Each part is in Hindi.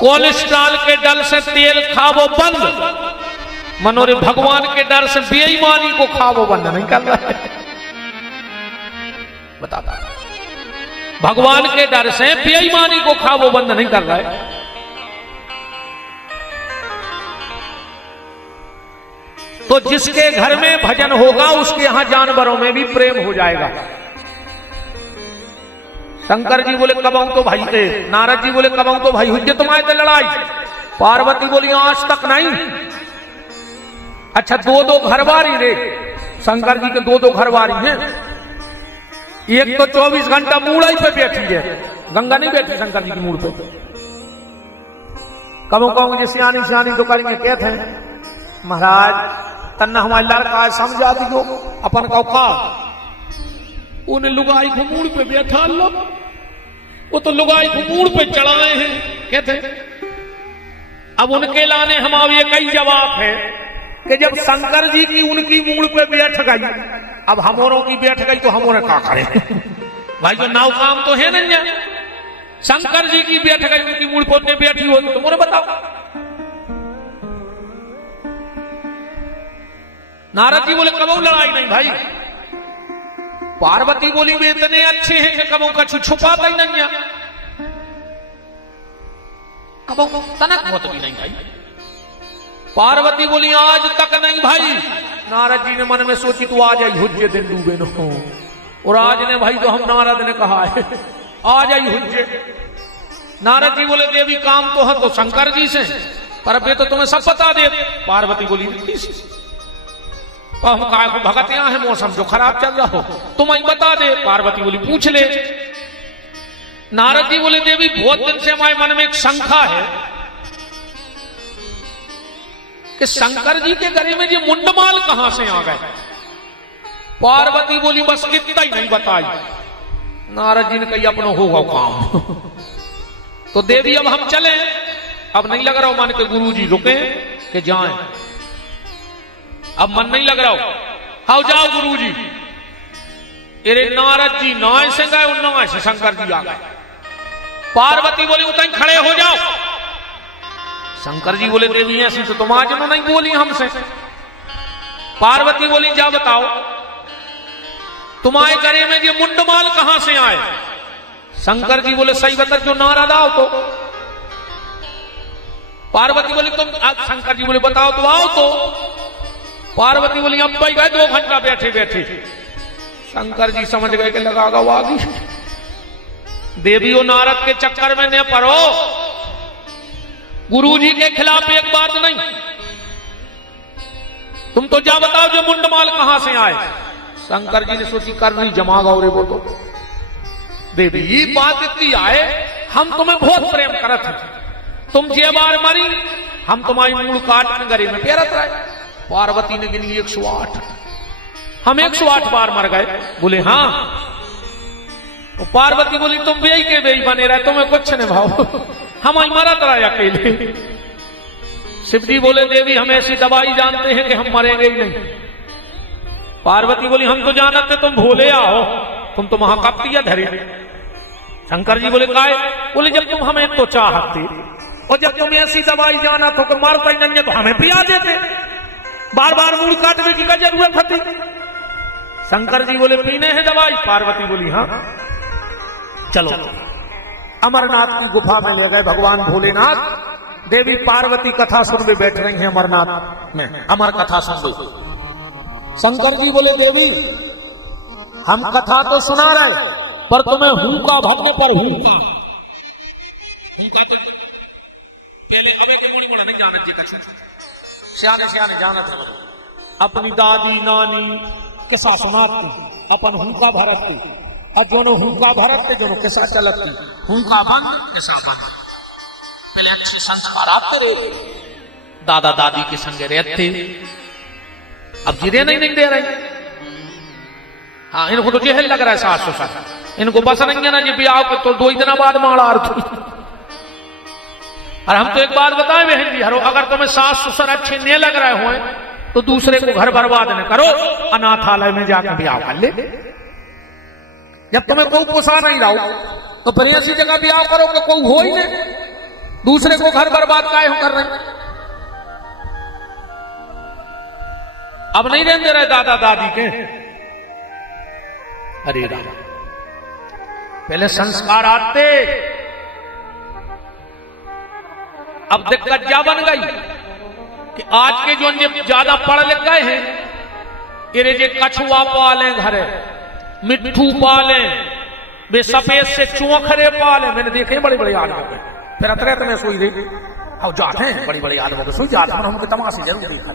कोलेस्ट्रॉल के डर से तेल खावो बंद, मनोरे भगवान के डर से बेईमानी को खावो बंद नहीं कर रहा है। बता भगवान के डर से बेईमानी को खावो बंद नहीं कर रहा है। तो जिसके घर में भजन होगा उसके यहां जानवरों में भी प्रेम हो जाएगा। शंकर जी बोले कब आऊं तो भाई थे, नारद जी बोले कब आऊं तो भाई हुई तुम्हारे तो लड़ाई। पार्वती बोली आज तक नहीं। अच्छा दो दो घरवारी रे, शंकर जी के दो दो घरवारी हैं। एक तो 24 घंटा मूड़ाई पे बैठी है, गंगा नहीं बैठी शंकर जी की मूड़ पे। कबो कहूंगे जी सियानी सियानी तो करेंगे कहते हैं महाराज तन्ना हमारे लड़का समझा दियो अपन का उन्हें लुगाई को मूड़ पे बैठा लो, वो तो लुगाई को मूड़ पे चढ़ाए हैं कहते। अब उनके लाने हमारे ये कई जवाब है कि जब शंकर जी की उनकी मूड़ पे बैठ गई, अब हमोरों की बैठ गई तो हमोरे क्या करें भाई। जो नाव काम तो है नहीं, शंकर जी की बैठ गई उनकी मूड़ पे बैठी हो तो मोरे बताओ। नारद जी बोले कबो लड़ाई नहीं भाई। पार्वती बोली वे इतने अच्छे हैं कि कबो कछु छुपाता ही नहीं है, कबो तनक बहुत भी नहीं भाई। पार्वती बोली आज तक नहीं भाई। नारद जी ने मन में सोची तू आ जाई हुज्जे दिन डूबे न हो, और आज ने भाई तो हम नारद ने कहा है आ जाई हुज्जे। नारद जी बोले देवी काम तो है तो शंकर जी से, पर वे तो तुम्हें सब बता दे। पार्वती बोली हम काय को भगत यहाँ है, मौसम जो खराब चल रहा हो तुम ही बता दे। पार्वती बोली पूछ ले। नारद जी बोले देवी बहुत दिन से हमारे मन में एक शंका है कि शंकर जी के गले में ये मुंडमाल कहां से आ गए। पार्वती बोली बस इतना ही नहीं बताई। नारद जी ने कही अपना होगा काम तो देवी अब हम चले, अब नहीं लग रहा हो मान के गुरु जी रुके कि जाएं, अब मन नहीं लग रहा हो, आओ जाओ गुरु जी। अरे नारद जी नाय से गए, नाय से शंकर जी आ गए। पार्वती बोली उतने खड़े हो जाओ। शंकर जी बोले देवी ऐसी तो तुम आज नहीं बोली हमसे। पार्वती बोली जा बताओ तुम्हारे गले में ये मुंडमाल कहां से आए। शंकर जी बोले सही बता जो नारद आओ तो। पार्वती बोली तुम, शंकर जी बोले बताओ तो आओ तो। पार्वती बोली अब भाई गए 2 घंटा बैठे बैठे। शंकर जी समझ गए कि लगागा वागी। देवी और नारद के चक्कर में न पड़ो, गुरु जी के खिलाफ एक बात नहीं, तुम तो जा बताओ जो मुंडमाल कहां से आए। शंकर जी ने सोची कर नहीं जमागा और वो तो देवी ये बात इतनी आए, हम तुम्हें बहुत प्रेम करत हैं, तुम जे बार मरी हम तुम्हारी मूड़ काट के गरे में पेरत रहे। पार्वती ने गिनी 108, हम 108 बार मर गए। बोले हाँ। तो पार्वती बोली तुम बेई के बेई बने रहे, तुम्हें कुछ नहीं भाव, हम ही मरत रहे अकेले। शिव जी बोले देवी हम ऐसी दवाई जानते हैं कि हम मरेंगे ही नहीं। पार्वती बोली हम तो जानते तुम भोले आओ, तुम तो वहां कब दिया धरे। शंकर जी बोले काय। बोले जब तुम हमें तो चाहते, और जब तुम ऐसी दवाई जाना तो मरता ही नहीं तो हमें पिया देते, बार बार मूड़ काटने की क्या जरूरत थी। शंकर जी बोले पीने है दवाई। पार्वती बोली हाँ। चलो अमरनाथ की गुफा में ले गए भगवान भोलेनाथ। देवी पार्वती कथा सुन में बैठ रही है अमरनाथ में, अमर कथा सुन रही। शंकर जी बोले देवी हम कथा तो सुना रहे पर तुम्हें हुंका भरने पर हुंका तो पहले अबे के मोड़ी मोड़ा नहीं जाना जी कछु सियाने सियाने जाना थे। अपनी दादी नानी किसा सुनाती अपन हुंका भरती, और जो हुंका भरते जो किसा चलती, हुंका बंद किसा बंद। पहले अच्छे संस्कार आते रहे, दादा दादी के संग रहते, अब जिरे नहीं दे रहे। हाँ इनको तो जेहल लग रहा है सास ससुर, इनको बस नहीं है ना जी ब्याह को तो 2 दिन बाद माड़ा अर्थ। और हम तो एक बात बताए बहन जी, हरो अगर तुम्हें सास ससुर अच्छे नहीं लग रहे हो तो दूसरे को घर बर्बाद न करो, अनाथालय में जाकर ब्याह कर ले। जब तुम्हें कोई पोसा नहीं रहा तो फिर ऐसी जगह ब्याह करो कि कोई हो ही नहीं। दूसरे को घर बर्बाद काहे हो कर रहे? अब नहीं रहने रहे दादा दादी के। अरे राम, पहले संस्कार आते, अब दिक्कत क्या बन गई कि आज के जो ज्यादा पढ़ लिख गए हैं, ये जे कछुआ पाले घरे, मिट्ठू पाले, वे सफेद से चौखरे पाले। मैंने देखे बड़े बड़े आदमी पे, फिर अतरे तो मैं सोई रही अब जाते हैं बड़ी बड़ी आदमों के सोई जाते हैं, हमको तमाशे जरूर देखा।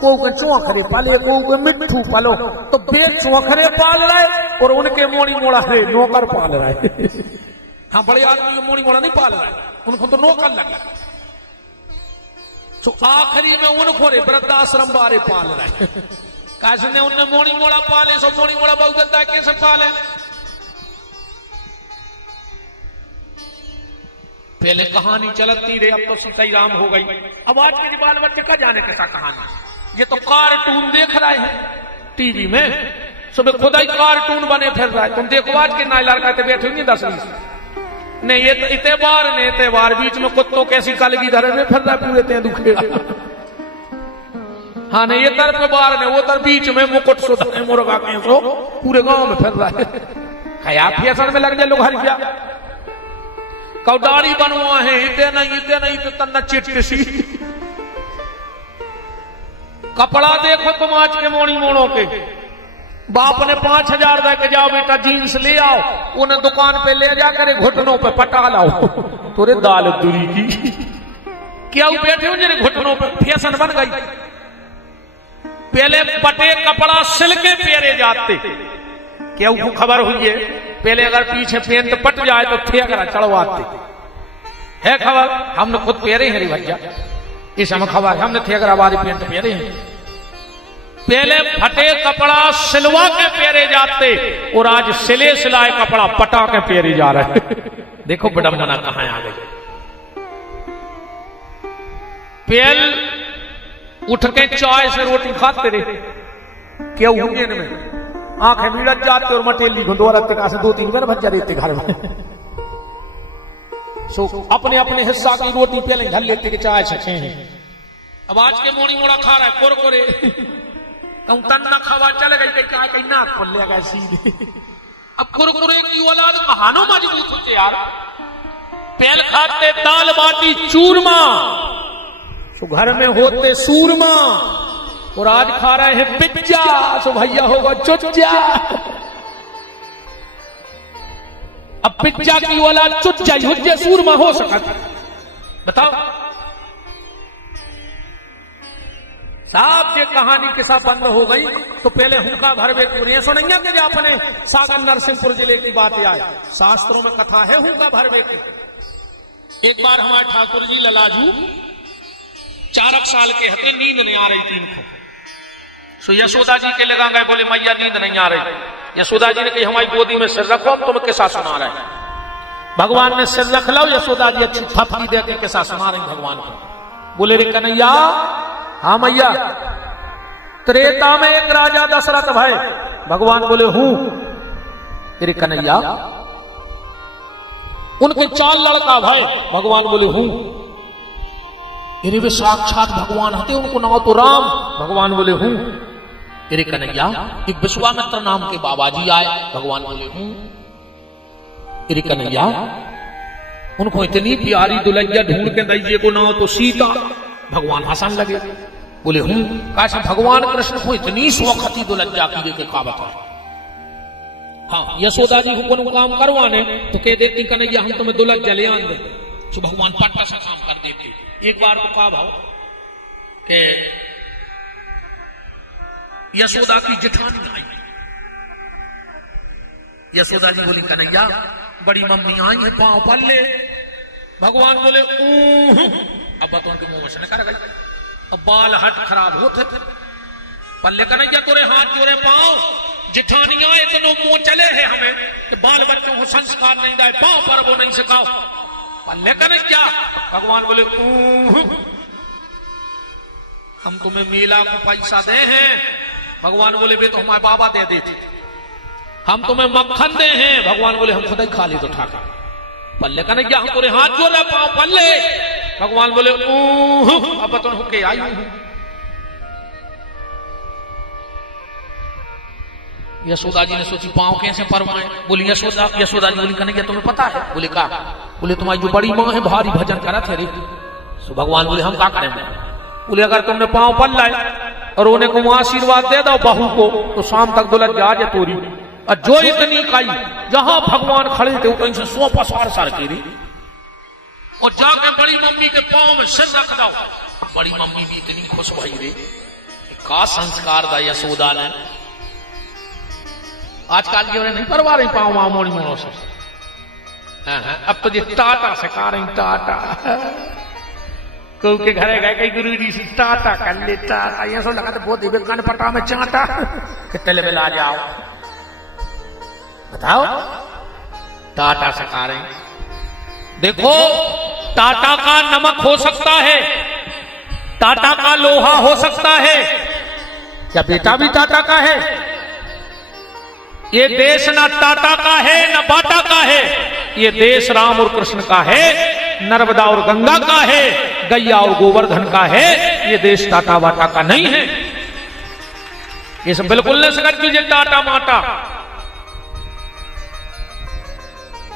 को के चौखरे पाले, को के मिट्ठू पालो, तो बे चौखरे पाल रहे और उनके मोड़ी मोड़ा है नौकर पाल रहे। हाँ, बड़े आदमी मोड़ी मोड़ा नहीं पाल रहे, उनको तो नौकर लगा। तो आखिरी में उनको रे वृद्धाश्रम बारे पाल रहे। कैसे ने उनने मोड़ी मोड़ा पाले, सो मोड़ी मोड़ा बहुत गंदा कैसे पाले? पहले कहानी चलती रही, अब तो सीताई राम हो गई। अब आज के बाल बच्चे का जाने कैसा कहानी, ये तो कार्टून देख रहे हैं टीवी में, सुबह खुदा ही कार्टून बने फिर रहा है। तुम देखो आज के नाइलार कहते बैठे होंगे 10-20 नहीं, ये तो इतवार ने इतवार बीच में कुत्तों कैसी कलगी धरे में फिर रहा है पूरे ते दुखे। हाँ नहीं, ये तरफ बार ने वो तरफ बीच में मुकुट सुधरे मुर्गा के सो पूरे गांव में फिर रहा है। खया फैशन में लग जाए लोग हर जा कौडारी बनवा है, इतने नहीं तो तन्ना चिट्टी सी। कपड़ा देखो तुम आज के मोड़ी मोड़ों के, बाप ने 5,000 दे के जाओ बेटा जीन्स ले आओ, उन्हें दुकान पे ले जाकर घुटनों पे पटा लाओ, तोरे दाल दूरी की क्या बैठे हो जरे घुटनों पे। फैशन बन गई। पहले पटे कपड़ा सिल के पहरे जाते, क्या उनको खबर हुई है? पहले अगर पीछे पेंट पट जाए तो ठेकरा चढ़वाते है खबर। हमने खुद पहरे हैं रे भैया, इस हमें खबर है, हमने ठेकराबादी पेंट पहरे हैं। पहले फटे कपड़ा सिलवा के पहरे जाते और आज सिले सिलाए कपड़ा पटा के पहरे जा रहे। देखो विडंबना कहां आ गई। पहल उठ के चाय से रोटी खाते रहे, क्या होंगे इनमें आंखें मिड़त जाते और मटेली घुंडोरते का से 2-3 बार भज्जा देते घर में। सो अपने अपने हिस्सा की रोटी पहले घर लेते के चाय सके हैं। अब आज के मोड़ी मोड़ा खा रहा है कुरकुरे, कहूं तन्ना खावा चल गई कहीं नाक खोल ले गए सीधे। अब कुरकुरे की औलाद कहानो मजबूत होते यार। पहल खाते दाल बाटी चूरमा, सो घर में होते सूरमा, और आज खा रहे हैं पिज्जा, सो भैया होगा चुच्चा। अब पिज्जा की औलाद चुच्चा हुज्जे सूरमा हो सकता? बताओ साहब, ये कहानी के साथ बंद हो गई तो पहले हुक्का भरवे पूरे सुनैया के अपने सागर नरसिंहपुर जिले की बात आए, शास्त्रों में कथा है हुक्का भरवे की। एक बार हमारे ठाकुर जी ललाजू 4 साल के हते, नींद नहीं आ रही थी इनको। सो यशोदा जी के लगा गए, बोले मैया नींद नहीं आ रही। यशोदा जी ने कही हमारी गोदी में सिर रखो, हम तुम्हें कैसा सुना रहे हैं। भगवान ने सिर रख लो, यशोदा जी अच्छी थपकी दे के कैसा सुना रहे भगवान को। बोले रे कन्हैया, हाँ मैया, त्रेता में एक राजा दशरथ भाई। भगवान बोले हूं। तेरे कन्हैया, उनके 4 लड़का भाई। भगवान बोले हूं। वे साक्षात भगवान हते, उनको नाम तो राम। भगवान बोले हूं। तेरे कन्हैया, एक विश्वामित्र नाम के बाबा जी आए। भगवान बोले हूं। तेरे कन्हैया, उनको इतनी प्यारी दुल्हनिया ढूंढ के दीजिए को नाम तो सीता। भगवान हंसन लगे, बोले हूं। कैसे भगवान कृष्ण को इतनी शौखती दुल्हनिया की के का बता। हाँ, यशोदा जी को काम करवाने तो कह देती कन्हैया हम तुम्हें दुल्हनिया ले आन दे, तो भगवान पट्टा से काम कर देते। एक बार तो कहा भाव कि यशोदा की जेठानी आई। यशोदा जी बोली कन्हैया बड़ी मम्मी आई है, पांव पल्ले। भगवान बोले अब बताओ उनके मुंह में कर गई। अब बाल हट खराब होते पल्ले कन्हैया तोरे हाथ जोरे पांव, जेठानियां इतनो मुंह चले है हमें कि बाल बच्चों को संस्कार नहीं दाए, पांव पर वो नहीं सिखाओ। पल्ले कन्हैया, भगवान बोले हम तुम्हें मेला को पैसा दे हैं। भगवान बोले वे तो हमारे बाबा दे देते। हम तुम्हें मक्खन दे हैं। भगवान बोले हम खुद ही खा ले तो ठाकर। पल्ले का नहीं, हम तोरे हाथ जोड़ रहे पाँव पल्ले। भगवान बोले अब बतन होके आई हूं। यशोदा जी ने सोची पाँव कैसे परवाए। बोली यशोदा जी बोली कन्हैया तुम्हें पता है? बोले का? बोले तुम्हारी जो बड़ी माँ है भारी भजन करा थे रे। तो भगवान बोले हम क्या करें? बोले अगर तुमने पाँव पल लाए और उन्हें को आशीर्वाद दे दो बहू को तो शाम तक दुल्हन जा तोरी। और जो इतनी काई जहां भगवान खड़े थे कहीं से 100 पसार सार के रे और जाके बड़ी मम्मी के पाँव में सिर रख दो। बड़ी मम्मी भी इतनी खुश भई रे, का संस्कार दा यशोदा ने। आजकल की नहीं परवा रही पाँव माँ मोड़ी मोड़ों से। अब तो ये टाटा सिखा रही, टाटा के घरे गए कई गुरु जी से टाटा कर ले, टाटा ये सब लगा तो बहुत ही कान पटा में चाटा कितने में ला जाओ बताओ। टाटा सिखा रहे। देखो टाटा का नमक हो सकता है, टाटा का लोहा हो सकता है, क्या बेटा भी टाटा का है? ये देश ना टाटा का है न बाटा का है, ये देश राम और कृष्ण का है, नर्मदा और गंगा का है, गैया और गोवर्धन का है। ये देश टाटा बाटा का नहीं है। ये सब बिल्कुल न सकत कीजिए टाटा माटा।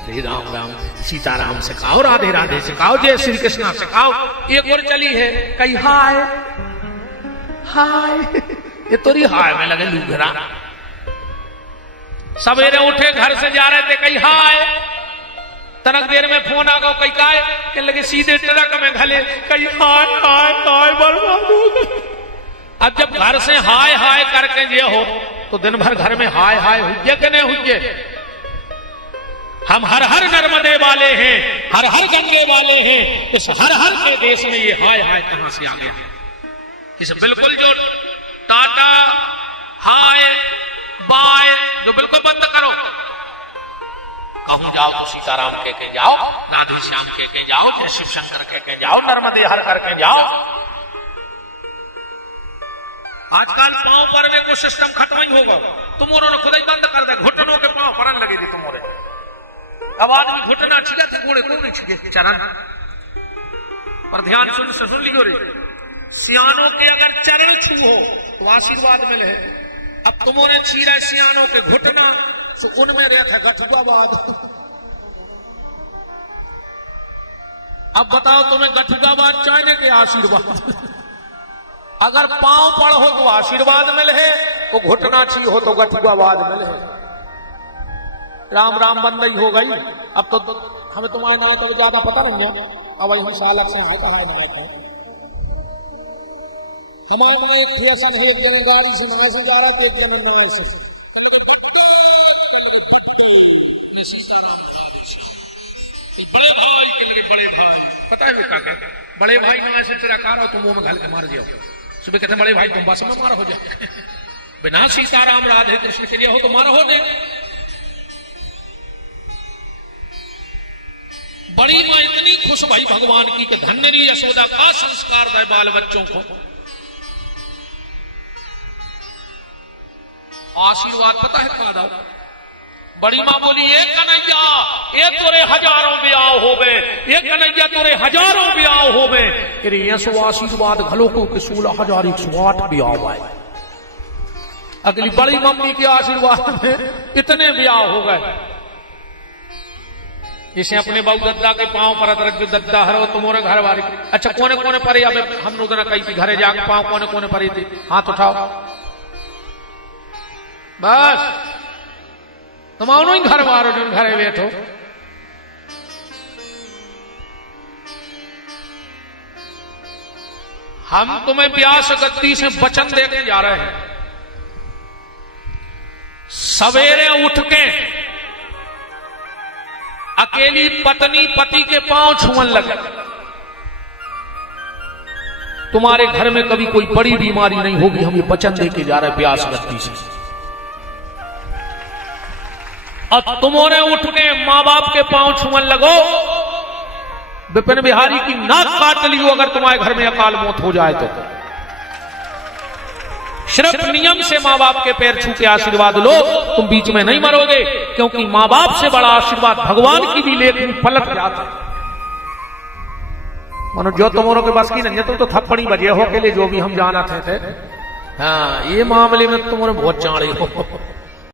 हरे राम राम सीताराम सिखाओ, राधे राधे सिखाओ, जय श्री कृष्णा सिखाओ। एक और चली है कई हाय हाय, ये तोरी हाय में लगे लूघरा। सवेरे उठे घर से जा रहे थे कई हाय, तनक देर में फोन आ गया कई काय के लगे सीधे ट्रक में घले कई हाय हाय हाय बर्बाद हो गए। अब जब घर से हाय हाय करके ये हो तो दिन भर घर में हाय हाय हुई कि नहीं हुई? हम हर हर नर्मदे वाले हैं, हर हर गंगे वाले हैं। इस हर हर के देश में ये हाय हाय कहां से आ गया? इस बिल्कुल जो टाटा हाय बाय जो बिल्कुल बंद करो। कहूं जाओ तो सीताराम कह के जाओ, राधे श्याम कह के जाओ, जय शिव शंकर कह के जाओ, नर्मदे हर करके जाओ। आजकल पांव पड़ने को सिस्टम खत्म ही होगा। तुमोरों ने खुद ही बंद कर दे, घुटनों के पांव पड़न लगे थी तुमोरे। अब आदमी घुटना छिका थे, घोड़े को नहीं छिके चरण पर। ध्यान सुन लियो रे, सियानों के अगर चरण छू हो तो आशीर्वाद मिले। अब तुमने छीरा सियानों के घुटना तो उनमें रहता गठुआवाद। अब बताओ तुम्हें गठुआवाद चाहिए के आशीर्वाद? अगर पांव पड़ हो तो आशीर्वाद मिले, वो घुटना छी हो तो गठुआवाद मिले। राम राम बंद ही हो गई। अब तो हमें तुम्हारा ना तो ज्यादा पता नहीं है। अब हम सालक से है कहा है हमारे वहां एक फैशन है, एक जने गाड़ी से नए से जा रहा था, एक जने नए से बड़े भाई के लगे। बड़े भाई पता है क्या कहते? बड़े भाई नए से तेरा कार हो तुम मुंह में घाल के मार दियो। सुबह कहते बड़े भाई तुम बस में मार हो जाए, बिना सीताराम राधे कृष्ण के लिए हो तो मार हो जाए। बड़ी मां इतनी खुश भाई भगवान की कि धन्यरी यशोदा का संस्कार दे बाल बच्चों को। आशीर्वाद पता है का दो? बड़ी मां बोली ये कन्हैया ये तोरे हजारों ब्याह हो गए, ये कन्हैया तोरे हजारों ब्याह हो गए। अरे यशो आशीर्वाद घलो को कि 16,108 ब्याह हुआ। अगली बड़ी मम्मी के आशीर्वाद में इतने ब्याह हो गए। इसे अपने बाबू दद्दा के पांव पर रख दो, दद्दा हरो तुम्हारे घर वाले। अच्छा कोने कोने परे? अब हम लोग ना कही थी घरे जाके पांव कोने कोने परे थे, हाथ उठाओ बस। तुम आओ ही घर मारो जो घरे बैठो। हम तुम्हें प्यास गद्दी से वचन देने जा रहे हैं। सवेरे उठ के अकेली पत्नी पति के पांव छुअन लगे। तुम्हारे घर में कभी कोई बड़ी बीमारी नहीं होगी, हम ये वचन देके जा रहे हैं प्यास गद्दी से। अब तुमने उठ के मां बाप के पांव छुअन लगो। विपिन बिहारी की नाक काट लियो अगर तुम्हारे घर में अकाल मौत हो जाए तो। सिर्फ नियम से माँ बाप के पैर छू के आशीर्वाद लो, तुम बीच में नहीं मरोगे, क्योंकि माँ बाप से बड़ा आशीर्वाद भगवान की भी लेकिन पलट जाता है। मनो जो तुम्हारों के बस की नहीं है तो थप्पड़ी बजे हो के लिए जो भी हम जाना थे। हाँ, ये मामले में तुम्हारे बहुत चाड़े हो।